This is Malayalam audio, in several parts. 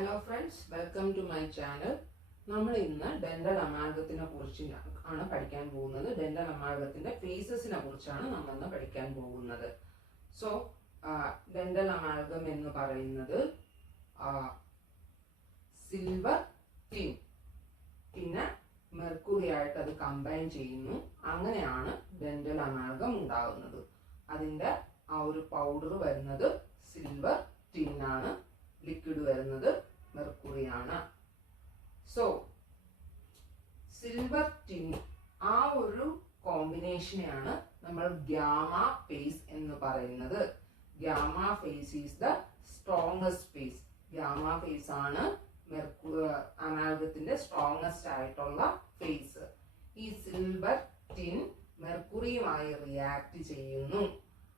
Hello friends, welcome to my channel. നമ്മൾ ഇന്ന് ഡെന്റൽ അമാൽഗത്തിനെ കുറിച്ചാണ് പഠിക്കാൻ പോകുന്നത്. ഡെന്റൽ അമാൽഗത്തിന്റെ ഫേസസിനെ കുറിച്ചാണ് നമ്മൾ ഇന്ന് പഠിക്കാൻ പോകുന്നത്. സോ ഡെന്റൽ അമാൽഗം എന്ന് പറയുന്നത് സിൽവർ ടിൻ പിന്നെ മെർക്കുറി ആയിട്ട് അത് കമ്പൈൻ ചെയ്യുന്നു. അങ്ങനെയാണ് ഡെന്റൽ അമാൽഗം ഉണ്ടാകുന്നത്. അതിന്റെ ആ ഒരു പൗഡർ വരുന്നത് സിൽവർ ടിൻ ആണ്, ലിക്വിഡ് വരുന്നത് മെർക്കുറി ആണ്. സോ സിൽവർ ടിൻ ആ ഒരു കോമ്പിനേഷനെയാണ് നമ്മൾ ഗാമ ഫേസ് എന്ന് പറയുന്നത്. Gamma phase is the strongest phase. Gamma phase ആണ് അമാൽഗത്തിന്റെ സ്ട്രോങ്സ്റ്റ് ആയിട്ടുള്ള ഫേസ്. ഈ സിൽവർ ടിൻ മെർക്കുറിയുമായി റിയാക്ട് ചെയ്യുന്നു.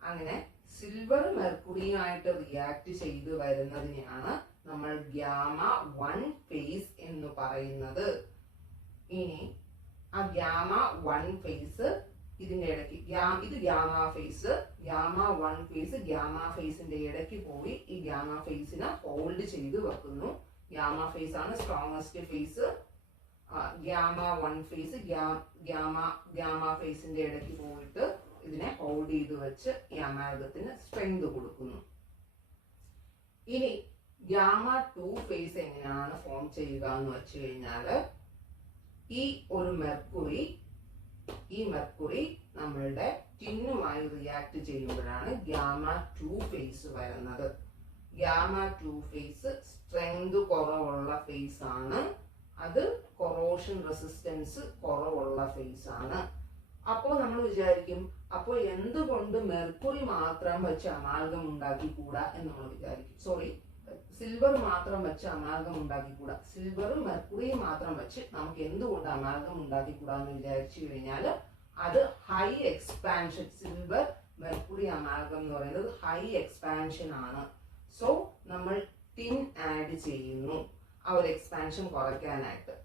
അങ്ങനെ സിൽവർ മെർക്കുറിയുമായിട്ട് റിയാക്ട് ചെയ്ത് വരുന്നതിനെയാണ് നമ്മൾ ഗാമ 1 ഫേസ് എന്ന് പറയുന്നത്. ഇനി ആ ഗാമ 1 ഫേസ് ഇതിന്റെ ഇടയ്ക്ക് ഇത് gamma phase, gamma 1 phase gamma ഫേസിന്റെ ഇടയ്ക്ക് പോയി ഈ ഗാമ ഫേസിനെ ഹോൾഡ് ചെയ്ത് വെക്കുന്നു. ഗാമ ഫേസ് ആണ് strongest phase. Gamma 1 phase gamma ഫേസിന്റെ ഇടയ്ക്ക് പോയിട്ട് ഇതിനെ ഹോൾഡ് ചെയ്ത് വെച്ച് ഈ അമാൽഗത്തിന് സ്ട്രെങ്ത് കൊടുക്കുന്നു. ഇനി ഗാമ 2 ഫേസ് എങ്ങനെയാണ് ഫോം ചെയ്യുക എന്ന് വെച്ച് കഴിഞ്ഞാല് ഈ മെർക്കുറി നമ്മളുടെ ടിന്നുമായി റിയാക്ട് ചെയ്യുമ്പോഴാണ് ഗാമ 2 ഫേസ് വരുന്നത്. ഗാമ 2 ഫേസ് സ്ട്രെങ്ത് കുറവുള്ള ഫേസ് ആണ്. അത് കൊറോഷൻ റെസിസ്റ്റൻസ് കുറവുള്ള ഫേസ് ആണ്. അപ്പോൾ നമ്മൾ വിചാരിക്കും, അപ്പോൾ എന്തുകൊണ്ട് മെർക്കുറി മാത്രം വെച്ച് അമാൽഗം ഉണ്ടാക്കിക്കൂടാ എന്ന് നമ്മൾ വിചാരിക്കും. സിൽവർ മാത്രം വെച്ച് അമാൽഗം ഉണ്ടാക്കിക്കൂടാ, സിൽവറും മെർക്കുറിയും മാത്രം വെച്ച് നമുക്ക് എന്തുകൊണ്ട് അമാൽഗം ഉണ്ടാക്കിക്കൂടാ എന്ന് വിചാരിച്ചു കഴിഞ്ഞാൽ അത് high expansion. Silver mercury amalgam എന്ന് പറയുന്നത് ഹൈ എക്സ്പാൻഷൻ ആണ്. സോ നമ്മൾ ടിൻ ആഡ് ചെയ്യുന്നു ആ ഒരു എക്സ്പാൻഷൻ കുറയ്ക്കാനായിട്ട്.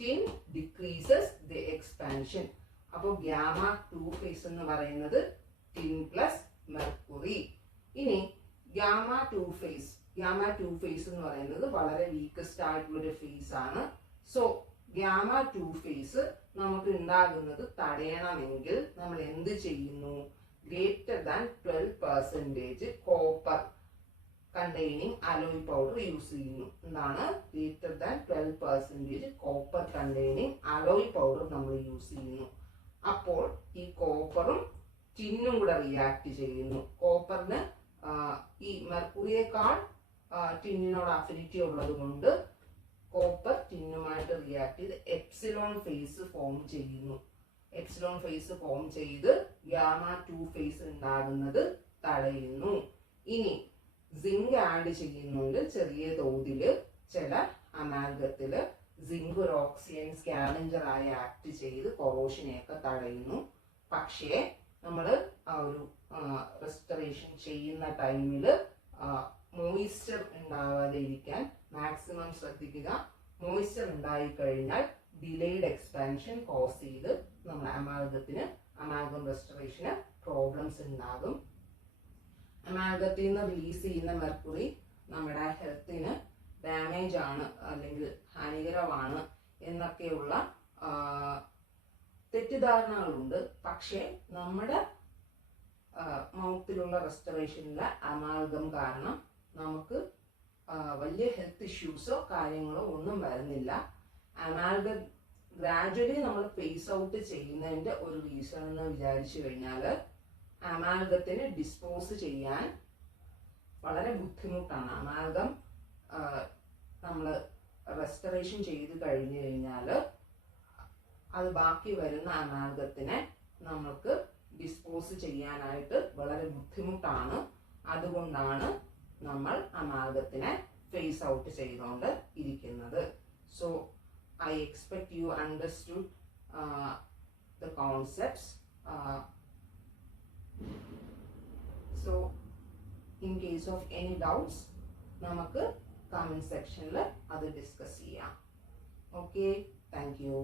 Tin decreases the expansion. അപ്പോൾ ഗാമ 2 ഫേസ് എന്ന് പറയുന്നത് ടിൻ പ്ലസ് മെർക്കുറി. ഇനി ഗാമ 2 ഫേസ് എന്ന് പറയുന്നത് വളരെ വീക്കസ്റ്റ് ആയിട്ടുള്ളൊരു ഫേസ് ആണ്. സോ ഗാമ 2 ഫേസ് നമുക്ക് ഉണ്ടാകുന്നത് തടയണമെങ്കിൽ നമ്മൾ എന്ത് ചെയ്യുന്നു? Greater than 12% copper containing alloy powder use ചെയ്യുന്നു. എന്താണ്? Greater than 12% copper containing alloy powder നമ്മൾ യൂസ് ചെയ്യുന്നു. അപ്പോൾ ഈ കോപ്പറും ടിന്നും കൂടെ റിയാക്ട് ചെയ്യുന്നു. കോപ്പറിന് ഈ മെർക്കുറിയേക്കാൾ ടിന്നിനോട് അഫിനിറ്റി ഉള്ളത് കൊണ്ട് കോപ്പർ ടിന്നുമായിട്ട് റിയാക്ട് ചെയ്ത് എപ്സിലോൺ ഫേസ് ഫോം ചെയ്യുന്നു. എപ്സിലോൺ ഫേസ് ഫോം ചെയ്ത് ഗാമ 2 ഫേസ് ഉണ്ടാകുന്നത് തടയുന്നു. ഇനി സിങ്ക് ആഡ് ചെയ്യുന്നുണ്ട് ചെറിയ തോതില്. ചില അമാൽഗത്തില് സിങ്ക് ഒരു ഓക്സിജൻ സ്കാവഞ്ചർ ആയി ആക്ട് ചെയ്ത് കൊറോഷനെയൊക്കെ തടയുന്നു. പക്ഷേ നമ്മൾ ആ ഒരു റെസ്റ്റോറേഷൻ ചെയ്യുന്ന ടൈമില് മോയിസ്ചർ ഉണ്ടാവാതെ ഇരിക്കാൻ മാക്സിമം ശ്രദ്ധിക്കുക. മോയിസ്ചർ ഉണ്ടായി കഴിഞ്ഞാൽ ഡിലേഡ് എക്സ്പാൻഷൻ കോസ് ചെയ്ത് നമ്മുടെ അമാൽഗം റെസ്റ്റോറേഷന് പ്രോബ്ലംസ് ഉണ്ടാകും. അമാൽഗത്തിൽ നിന്ന് റിലീസ് ചെയ്യുന്ന മെർക്കുറി നമ്മുടെ ഹെൽത്തിന് ഡാമേജ് ആണ് അല്ലെങ്കിൽ ഹാനികരമാണ് എന്നൊക്കെയുള്ള തെറ്റിദ്ധാരണകളുണ്ട്. പക്ഷേ നമ്മുടെ മൗത്തിലുള്ള റെസ്റ്റോറേഷനിലെ അമാൽഗം കാരണം നമുക്ക് വലിയ ഹെൽത്ത് ഇഷ്യൂസോ കാര്യങ്ങളോ ഒന്നും വരുന്നില്ല. അമാൽഗം ഗ്രാജുവലി നമ്മൾ ഫേസ് ഔട്ട് ചെയ്യുന്നതിന്റെ ഒരു റീസൺ എന്ന് വിചാരിച്ചു കഴിഞ്ഞാൽ അമാൽഗത്തിന് ഡിസ്പോസ് ചെയ്യാൻ വളരെ ബുദ്ധിമുട്ടാണ്. അമാൽഗം നമ്മൾ റെസ്റ്റോറേഷൻ ചെയ്ത് കഴിഞ്ഞു കഴിഞ്ഞാൽ അത് ബാക്കി വരുന്ന അമാൽഗത്തിനെ നമുക്ക് ഡിസ്പോസ് ചെയ്യാനായിട്ട് വളരെ ബുദ്ധിമുട്ടാണ്. അതുകൊണ്ടാണ് നമ്മൾ അമാൽഗത്തിനെ ഫേസ് ഔട്ട് ചെയ്തുകൊണ്ട് ഇരിക്കുന്നത്. So I expect you understood the concepts. So in case of any doubts നമുക്ക് കമന്റ് സെക്ഷനിൽ അത് ഡിസ്കസ് ചെയ്യാം. Okay, thank you.